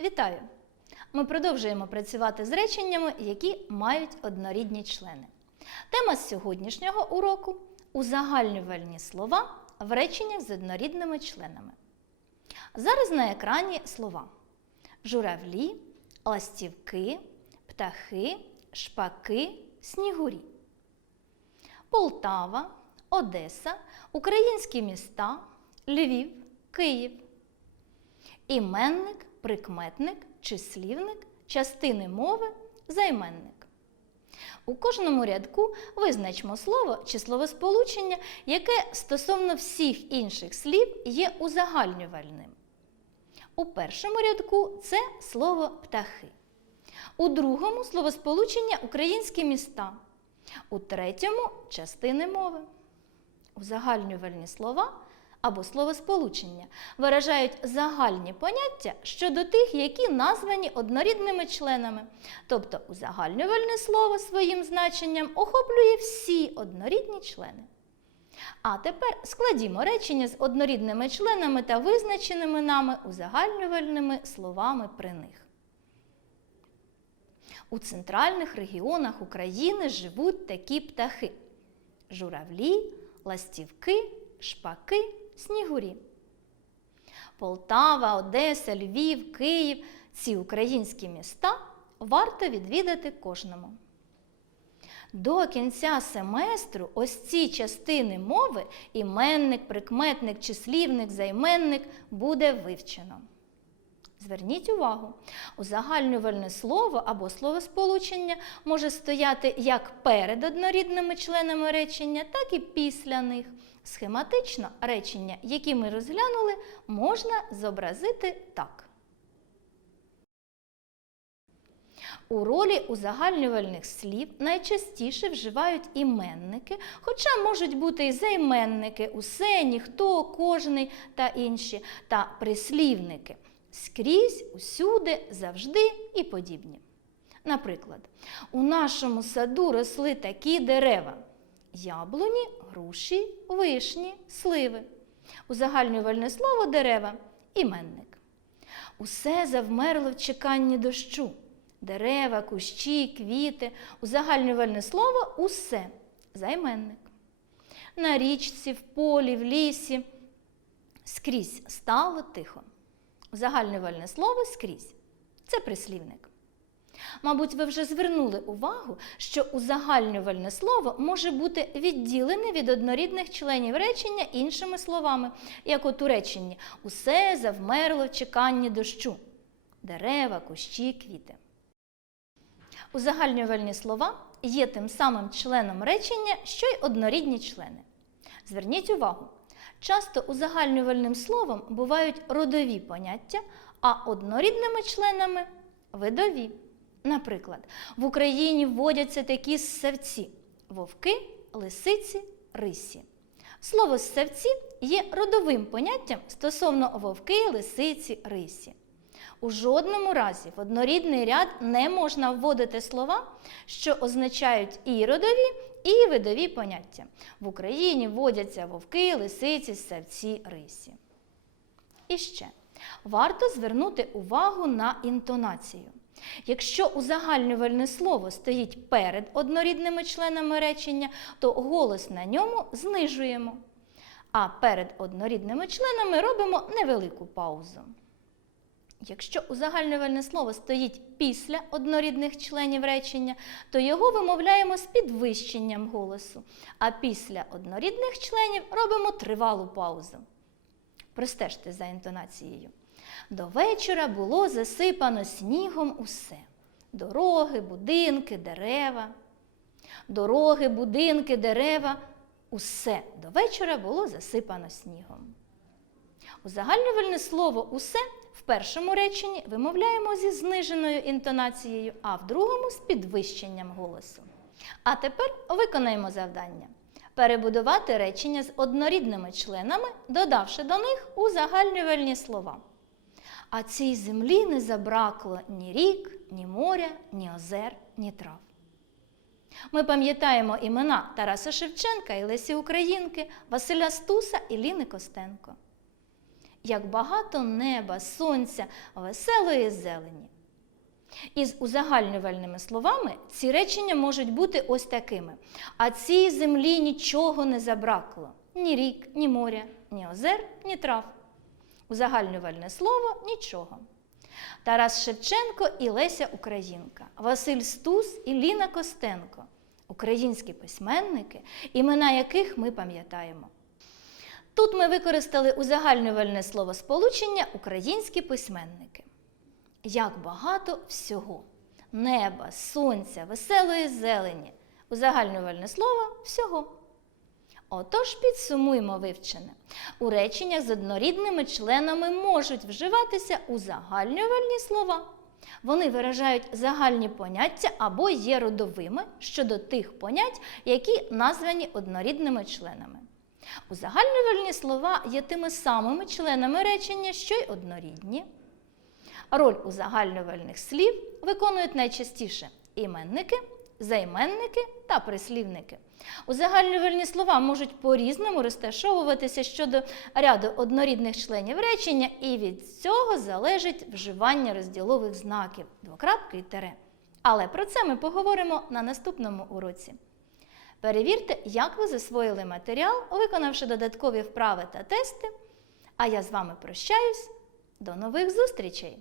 Вітаю! Ми продовжуємо працювати з реченнями, які мають однорідні члени. Тема сьогоднішнього уроку узагальнювальні слова в реченнях з однорідними членами. Зараз на екрані слова: журавлі, ластівки, птахи, шпаки, снігурі. Полтава, Одеса, українські міста, Львів, Київ. Іменник, прикметник, числівник, частини мови, займенник. У кожному рядку визначмо слово чи словосполучення, яке стосовно всіх інших слів є узагальнювальним. У першому рядку це слово птахи. У другому словосполучення українські міста. У третьому частини мови. Узагальнювальні слова або словосполучення виражають загальні поняття щодо тих, які названі однорідними членами. Тобто узагальнювальне слово своїм значенням охоплює всі однорідні члени. А тепер складімо речення з однорідними членами та визначеними нами узагальнювальними словами при них. У центральних регіонах України живуть такі птахи: журавлі, ластівки, шпаки, снігурі. Полтава, Одеса, Львів, Київ ці українські міста варто відвідати кожному. До кінця семестру ось ці частини мови іменник, прикметник, числівник, займенник буде вивчено. Зверніть увагу, узагальнювальне слово або словосполучення може стояти як перед однорідними членами речення, так і після них. Схематично речення, які ми розглянули, можна зобразити так. У ролі узагальнювальних слів найчастіше вживають іменники, хоча можуть бути і займенники, усе, ніхто, кожний та інші, та прислівники скрізь, усюди, завжди і подібні. Наприклад, у нашому саду росли такі дерева: яблуні, груші, вишні, сливи. Узагальнювальне слово дерева іменник. Усе завмерло в чеканні дощу. Дерева, кущі, квіти, узагальнювальне слово усе займенник. На річці, в полі, в лісі скрізь стало тихо. Узагальнювальне слово скрізь. Це прислівник. Мабуть, ви вже звернули увагу, що узагальнювальне слово може бути відділене від однорідних членів речення іншими словами, як от у реченні усе завмерло в чеканні дощу, дерева, кущі, квіти. Узагальнювальні слова є тим самим членом речення, що й однорідні члени. Зверніть увагу, часто узагальнювальним словом бувають родові поняття, а однорідними членами видові. Наприклад, в Україні вводяться такі ссавці вовки, лисиці, рисі. Слово ссавці є родовим поняттям стосовно вовки, лисиці, рисі. У жодному разі в однорідний ряд не можна вводити слова, що означають і родові, і видові поняття. В Україні вводяться вовки, лисиці, ссавці, рисі. І ще варто звернути увагу на інтонацію. Якщо узагальнювальне слово стоїть перед однорідними членами речення, то голос на ньому знижуємо. А перед однорідними членами робимо невелику паузу. Якщо узагальнювальне слово стоїть після однорідних членів речення, то його вимовляємо з підвищенням голосу, а після однорідних членів робимо тривалу паузу. Простежте за інтонацією. До вечора було засипано снігом усе: дороги, будинки, дерева. Дороги, будинки, дерева. Усе до вечора було засипано снігом. Узагальнювальне слово усе в першому реченні вимовляємо зі зниженою інтонацією, а в другому з підвищенням голосу. А тепер виконаємо завдання. Перебудувати речення з однорідними членами, додавши до них узагальнювальні слова. А цій землі не забракло ні рік, ні моря, ні озер, ні трав. Ми пам'ятаємо імена Тараса Шевченка і Лесі Українки, Василя Стуса і Ліни Костенко. Як багато неба, сонця, веселої зелені. Із узагальнювальними словами ці речення можуть бути ось такими: а цій землі нічого не забракло: ні рік, ні моря, ні озер, ні трав. Узагальнювальне слово нічого. Тарас Шевченко і Леся Українка, Василь Стус і Ліна Костенко українські письменники, імена яких ми пам'ятаємо. Тут ми використали узагальнювальне словосполучення українські письменники. Як багато всього: неба, сонця, веселої зелені, узагальнювальне слово всього. Отож підсумуємо вивчене. У реченнях з однорідними членами можуть вживатися узагальнювальні слова. Вони виражають загальні поняття або є родовими щодо тих понять, які названі однорідними членами. Узагальнювальні слова є тими самими членами речення, що й однорідні. Роль узагальнювальних слів виконують найчастіше іменники, займенники та прислівники. Узагальнювальні слова можуть по-різному розташовуватися щодо ряду однорідних членів речення, і від цього залежить вживання розділових знаків двокрапки і тире. Але про це ми поговоримо на наступному уроці. Перевірте, як ви засвоїли матеріал, виконавши додаткові вправи та тести. А я з вами прощаюсь. До нових зустрічей!